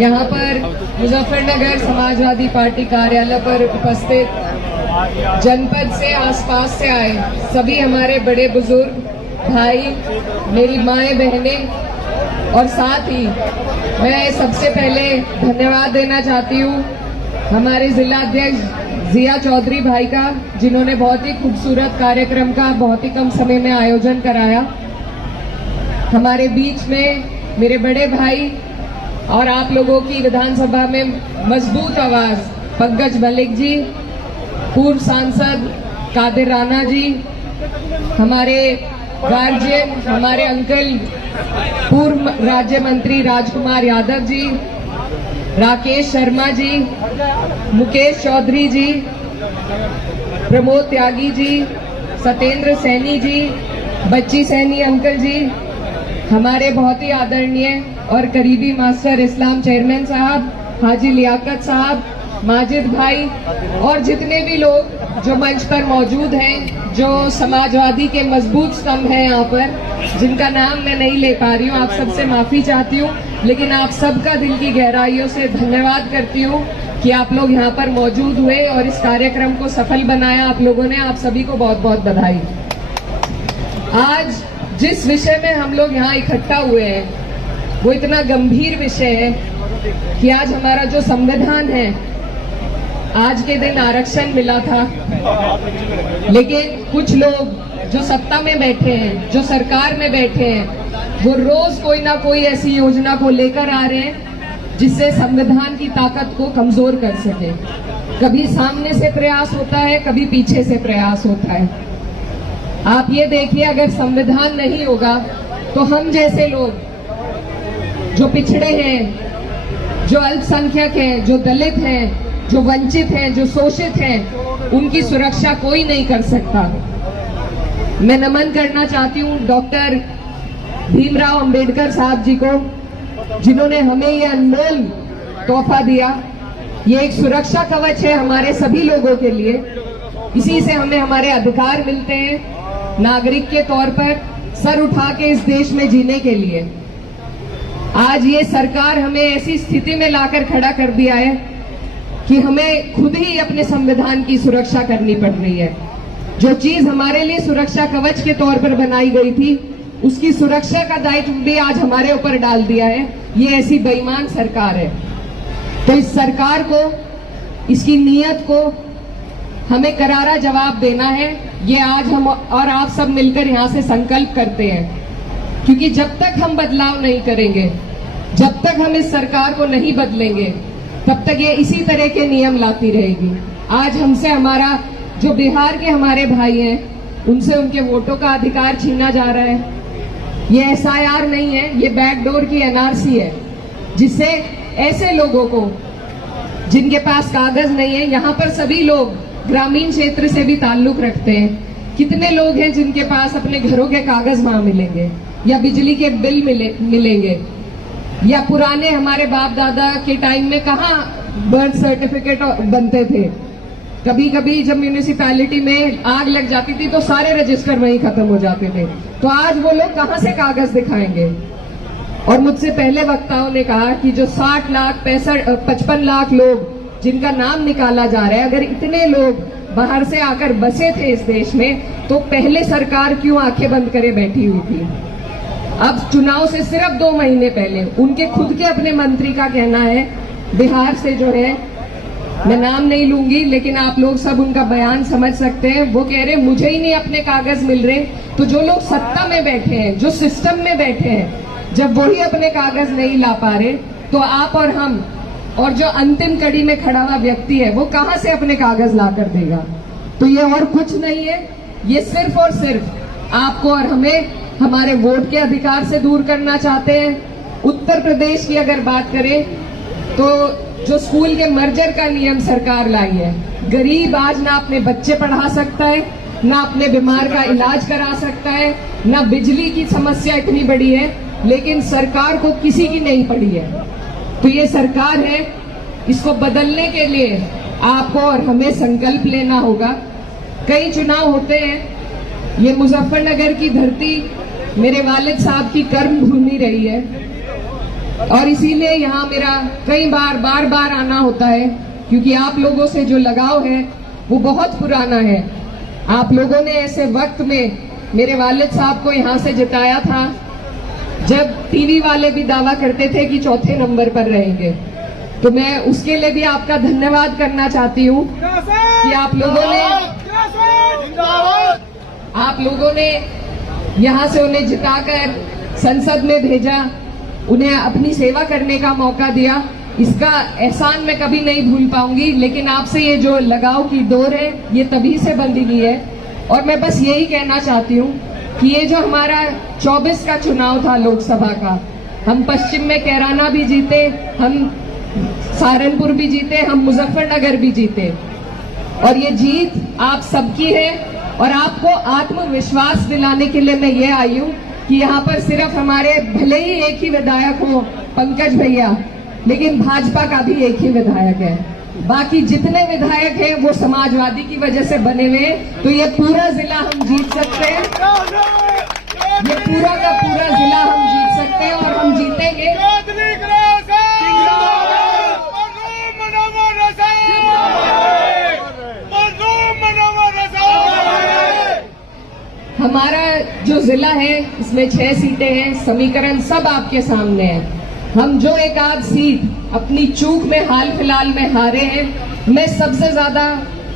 यहाँ पर मुजफ्फरनगर समाजवादी पार्टी कार्यालय पर उपस्थित जनपद से आसपास से आए सभी हमारे बड़े बुजुर्ग भाई, मेरी माएँ बहनें और साथ ही मैं सबसे पहले धन्यवाद देना चाहती हूँ हमारे जिला अध्यक्ष जिया चौधरी भाई का, जिन्होंने बहुत ही खूबसूरत कार्यक्रम का बहुत ही कम समय में आयोजन कराया। हमारे बीच में मेरे बड़े भाई और आप लोगों की विधानसभा में मजबूत आवाज पंकज मलिक जी, पूर्व सांसद कादिर राणा जी, हमारे गार्जियन हमारे अंकल पूर्व राज्य मंत्री राजकुमार यादव जी, राकेश शर्मा जी, मुकेश चौधरी जी, प्रमोद त्यागी जी, सत्येंद्र सैनी जी, बच्ची सैनी अंकल जी, हमारे बहुत ही आदरणीय और करीबी मास्टर इस्लाम चेयरमैन साहब, हाजी लियाकत साहब, माजिद भाई और जितने भी लोग जो मंच पर मौजूद हैं, जो समाजवादी के मजबूत स्तंभ हैं यहाँ पर, जिनका नाम मैं नहीं ले पा रही हूँ, आप सबसे माफी चाहती हूँ, लेकिन आप सबका दिल की गहराइयों से धन्यवाद करती हूँ कि आप लोग यहाँ पर मौजूद हुए और इस कार्यक्रम को सफल बनाया। आप लोगों ने, आप सभी को बहुत बहुत बधाई। आज जिस विषय में हम लोग यहाँ इकट्ठा हुए हैं वो इतना गंभीर विषय है कि आज हमारा जो संविधान है, आज के दिन आरक्षण मिला था, लेकिन कुछ लोग जो सत्ता में बैठे हैं, जो सरकार में बैठे हैं, वो रोज कोई ना कोई ऐसी योजना को लेकर आ रहे हैं जिससे संविधान की ताकत को कमजोर कर सके। कभी सामने से प्रयास होता है, कभी पीछे से प्रयास होता है। आप ये देखिए, अगर संविधान नहीं होगा तो हम जैसे लोग जो पिछड़े हैं, जो अल्पसंख्यक हैं, जो दलित हैं, जो वंचित हैं, जो शोषित हैं, उनकी सुरक्षा कोई नहीं कर सकता। मैं नमन करना चाहती हूँ डॉक्टर भीमराव अंबेडकर साहब जी को, जिन्होंने हमें ये अनमोल तोहफा दिया। ये एक सुरक्षा कवच है हमारे सभी लोगों के लिए। इसी से हमें हमारे अधिकार मिलते हैं नागरिक के तौर पर सर उठा के इस देश में जीने के लिए। आज ये सरकार हमें ऐसी स्थिति में लाकर खड़ा कर दिया है कि हमें खुद ही अपने संविधान की सुरक्षा करनी पड़ रही है। जो चीज हमारे लिए सुरक्षा कवच के तौर पर बनाई गई थी, उसकी सुरक्षा का दायित्व भी आज हमारे ऊपर डाल दिया है। ये ऐसी बेईमान सरकार है। तो इस सरकार को, इसकी नीयत को हमें करारा जवाब देना है। ये आज हम और आप सब मिलकर यहाँ से संकल्प करते हैं, क्योंकि जब तक हम बदलाव नहीं करेंगे, जब तक हम इस सरकार को नहीं बदलेंगे, तब तक ये इसी तरह के नियम लाती रहेगी। आज हमसे हमारा जो बिहार के हमारे भाई हैं, उनसे उनके वोटों का अधिकार छीना जा रहा है। ये SIR नहीं है, ये बैकडोर की NRC है, जिससे ऐसे लोगों को जिनके पास कागज नहीं है, यहाँ पर सभी लोग ग्रामीण क्षेत्र से भी ताल्लुक रखते हैं। कितने लोग हैं जिनके पास अपने घरों के कागज वहां मिलेंगे, या बिजली के बिल मिलेंगे, या पुराने हमारे बाप दादा के टाइम में कहाँ बर्थ सर्टिफिकेट बनते थे। कभी कभी जब म्यूनिसिपैलिटी में आग लग जाती थी तो सारे रजिस्टर वहीं खत्म हो जाते थे। तो आज वो लोग कहाँ से कागज दिखाएंगे। और मुझसे पहले वक्ताओं ने कहा कि जो 60 लाख 55 लाख लोग जिनका नाम निकाला जा रहा है, अगर इतने लोग बाहर से आकर बसे थे इस देश में, तो पहले सरकार क्यों आंखें बंद करे बैठी हुई थी। अब चुनाव से सिर्फ 2 महीने पहले उनके खुद के अपने मंत्री का कहना है, बिहार से जो है, मैं नाम नहीं लूंगी लेकिन आप लोग सब उनका बयान समझ सकते हैं। वो कह रहे मुझे ही नहीं अपने कागज मिल रहे। तो जो लोग सत्ता में बैठे हैं, जो सिस्टम में बैठे हैं, जब वही अपने कागज नहीं ला पा रहे, तो आप और हम और जो अंतिम कड़ी में खड़ा हुआ व्यक्ति है, वो कहां से अपने कागज ला कर देगा। तो ये और कुछ नहीं है, ये सिर्फ और सिर्फ आपको और हमें हमारे वोट के अधिकार से दूर करना चाहते हैं। उत्तर प्रदेश की अगर बात करें तो जो स्कूल के मर्जर का नियम सरकार लाई है, गरीब आज ना अपने बच्चे पढ़ा सकता है, ना अपने बीमार का इलाज करा सकता है, ना बिजली की समस्या इतनी बड़ी है, लेकिन सरकार को किसी की नहीं पड़ी है। तो ये सरकार है, इसको बदलने के लिए आपको और हमें संकल्प लेना होगा। कई चुनाव होते हैं, ये मुजफ्फरनगर की धरती मेरे वालिद साहब की कर्म भूमि रही है। और इसीलिए यहाँ मेरा कई बार बार आना होता है, क्योंकि आप लोगों से जो लगाव है वो बहुत पुराना है। आप लोगों ने ऐसे वक्त में मेरे वालिद साहब को यहाँ से जिताया था जब टीवी वाले भी दावा करते थे कि चौथे नंबर पर रहेंगे। तो मैं उसके लिए भी आपका धन्यवाद करना चाहती हूँ कि आप लोगों ने यहाँ से उन्हें जिताकर संसद में भेजा, उन्हें अपनी सेवा करने का मौका दिया। इसका एहसान मैं कभी नहीं भूल पाऊंगी। लेकिन आपसे ये जो लगाव की डोर है ये तभी से बंधी हुई है। और मैं बस यही कहना चाहती हूँ कि ये जो हमारा 24 का चुनाव था लोकसभा का, हम पश्चिम में कैराना भी जीते, हम सहारनपुर भी जीते, हम मुजफ्फरनगर भी जीते। और ये जीत आप सबकी है। और आपको आत्मविश्वास दिलाने के लिए मैं ये आई हूँ कि यहाँ पर सिर्फ हमारे भले ही एक ही विधायक हो पंकज भैया, लेकिन भाजपा का भी एक ही विधायक है। बाकी जितने विधायक हैं वो समाजवादी की वजह से बने हुए हैं। तो ये पूरा जिला हम जीत सकते हैं, ये पूरा का पूरा जिला हम जीत सकते हैं और हम जीतेंगे। हमारा जो जिला है इसमें 6 सीटें हैं, समीकरण सब आपके सामने है। हम जो एक आध सीट अपनी चूक में हाल फिलहाल में हारे हैं, मैं सबसे ज्यादा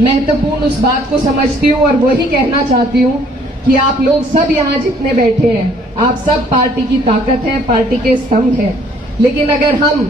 महत्वपूर्ण उस बात को समझती हूँ और वही कहना चाहती हूँ कि आप लोग सब यहाँ जितने बैठे हैं, आप सब पार्टी की ताकत है, पार्टी के स्तंभ है। लेकिन अगर हम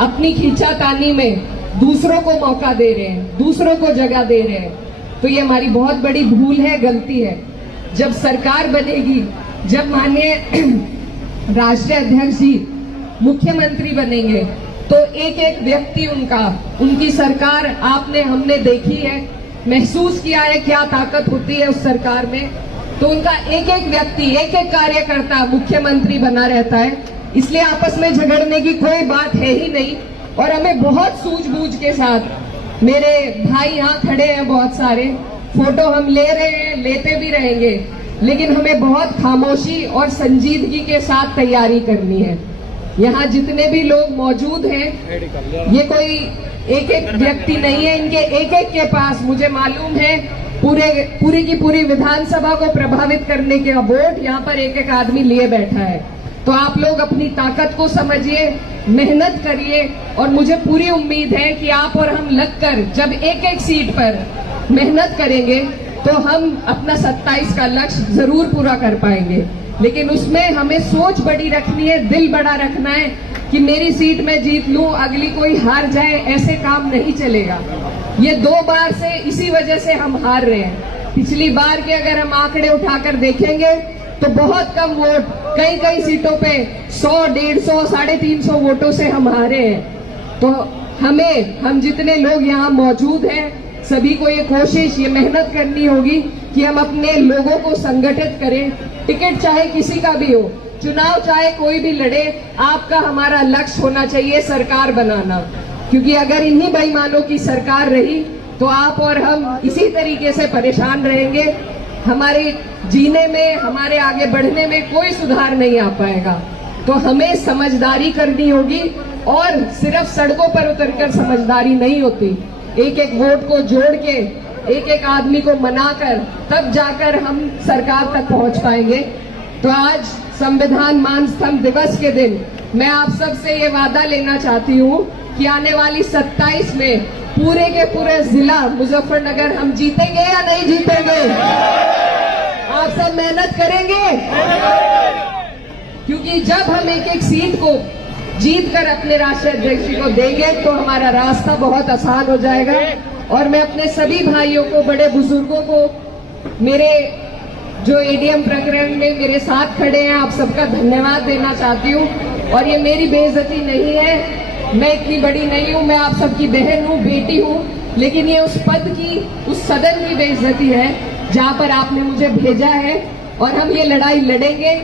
अपनी खींचातानी में दूसरों को मौका दे रहे हैं, दूसरों को जगह दे रहे हैं, तो ये हमारी बहुत बड़ी भूल है, गलती है। जब सरकार बनेगी, जब माननीय राष्ट्रीय अध्यक्ष जी मुख्यमंत्री बनेंगे, तो एक एक व्यक्ति उनकी सरकार आपने हमने देखी है, महसूस किया है क्या ताकत होती है उस सरकार में। तो उनका एक एक व्यक्ति, एक एक कार्यकर्ता मुख्यमंत्री बना रहता है। इसलिए आपस में झगड़ने की कोई बात है ही नहीं। और हमें बहुत सूझबूझ के साथ, मेरे भाई यहाँ खड़े हैं बहुत सारे, फोटो हम ले रहे हैं, लेते भी रहेंगे, लेकिन हमें बहुत खामोशी और संजीदगी के साथ तैयारी करनी है। यहाँ जितने भी लोग मौजूद हैं, ये कोई एक एक व्यक्ति नहीं है, इनके एक एक के पास मुझे मालूम है पूरी की पूरी विधानसभा को प्रभावित करने के वोट यहाँ पर एक एक आदमी लिए बैठा है। तो आप लोग अपनी ताकत को समझिए, मेहनत करिए और मुझे पूरी उम्मीद है कि आप और हम लगकर जब एक एक सीट पर मेहनत करेंगे तो हम अपना 27 का लक्ष्य जरूर पूरा कर पाएंगे। लेकिन उसमें हमें सोच बड़ी रखनी है, दिल बड़ा रखना है कि मेरी सीट में जीत लूं, अगली कोई हार जाए, ऐसे काम नहीं चलेगा। ये 2 बार से इसी वजह से हम हार रहे हैं। पिछली बार के अगर हम आंकड़े उठाकर देखेंगे तो बहुत कम वोट, कई सीटों पे 100, 150, 350 वोटों से हम हारे हैं। तो हम जितने लोग यहाँ मौजूद हैं, सभी को ये कोशिश, ये मेहनत करनी होगी कि हम अपने लोगों को संगठित करें। टिकट चाहे किसी का भी हो, चुनाव चाहे कोई भी लड़े, आपका हमारा लक्ष्य होना चाहिए सरकार बनाना। क्योंकि अगर इन्हीं बेईमानों की सरकार रही तो आप और हम इसी तरीके से परेशान रहेंगे। हमारे जीने में, हमारे आगे बढ़ने में कोई सुधार नहीं आ पाएगा। तो हमें समझदारी करनी होगी और सिर्फ सड़कों पर उतरकर समझदारी नहीं होती। एक एक वोट को जोड़ के, एक एक आदमी को मनाकर, तब जाकर हम सरकार तक पहुंच पाएंगे। तो आज संविधान मान स्तंभ दिवस के दिन मैं आप सब से ये वादा लेना चाहती हूँ कि आने वाली 27 में पूरे के पूरे जिला मुजफ्फरनगर हम जीतेंगे या नहीं जीतेंगे? आप सब मेहनत करेंगे, क्योंकि जब हम एक एक सीट को जीत कर अपने राष्ट्रीय अध्यक्ष जी को देंगे तो हमारा रास्ता बहुत आसान हो जाएगा। और मैं अपने सभी भाइयों को, बड़े बुजुर्गों को, मेरे जो एडीएम प्रकरण में मेरे साथ खड़े हैं, आप सबका धन्यवाद देना चाहती हूँ। और ये मेरी बेइज्जती नहीं है, मैं इतनी बड़ी नहीं हूँ, मैं आप सबकी बहन हूँ, बेटी हूँ, लेकिन ये उस पद की, उस सदन की बेइज्जती है जहाँ पर आपने मुझे भेजा है। और हम ये लड़ाई लड़ेंगे,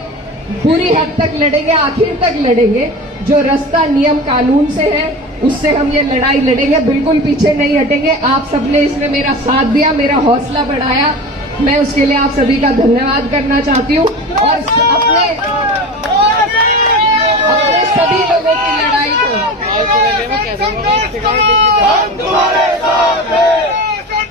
पूरी हद तक लड़ेंगे, आखिर तक लड़ेंगे। जो रास्ता नियम कानून से है उससे हम ये लड़ाई लड़ेंगे, बिल्कुल पीछे नहीं हटेंगे। आप सबने इसमें मेरा साथ दिया, मेरा हौसला बढ़ाया, मैं उसके लिए आप सभी का धन्यवाद करना चाहती हूँ। और अपने सभी लोगों की लड़ाई को हम तुम्हारे साथ हैं,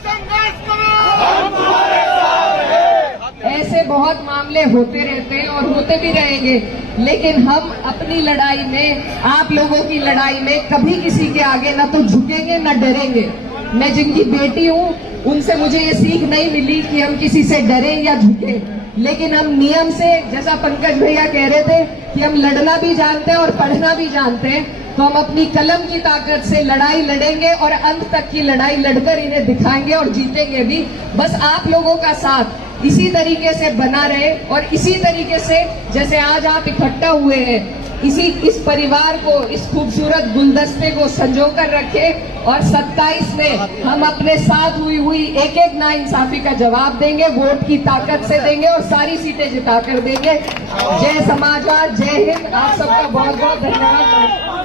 संघर्ष करो, हम तुम्हारे साथ हैं। ऐसे बहुत मामले होते रहते हैं और होते भी रहेंगे, लेकिन हम अपनी लड़ाई में, आप लोगों की लड़ाई में कभी किसी के आगे न तो झुकेंगे न डरेंगे। मैं जिनकी बेटी हूँ उनसे मुझे ये सीख नहीं मिली कि हम किसी से डरें या झुकें, लेकिन हम नियम से, जैसा पंकज भैया कह रहे थे कि हम लड़ना भी जानते हैं और पढ़ना भी जानते हैं, तो हम अपनी कलम की ताकत से लड़ाई लड़ेंगे और अंत तक की लड़ाई लड़कर इन्हें दिखाएंगे और जीतेंगे भी। बस आप लोगों का साथ इसी तरीके से बना रहे और इसी तरीके से जैसे आज आप इकट्ठा हुए हैं, इस परिवार को, इस खूबसूरत गुलदस्ते को संजो कर रखे और 27 में हम अपने साथ हुई एक एक नाइंसाफी का जवाब देंगे, वोट की ताकत से देंगे और सारी सीटें जिता कर देंगे। जय समाजवाद, जय हिंद। आप सबका बहुत बहुत धन्यवाद।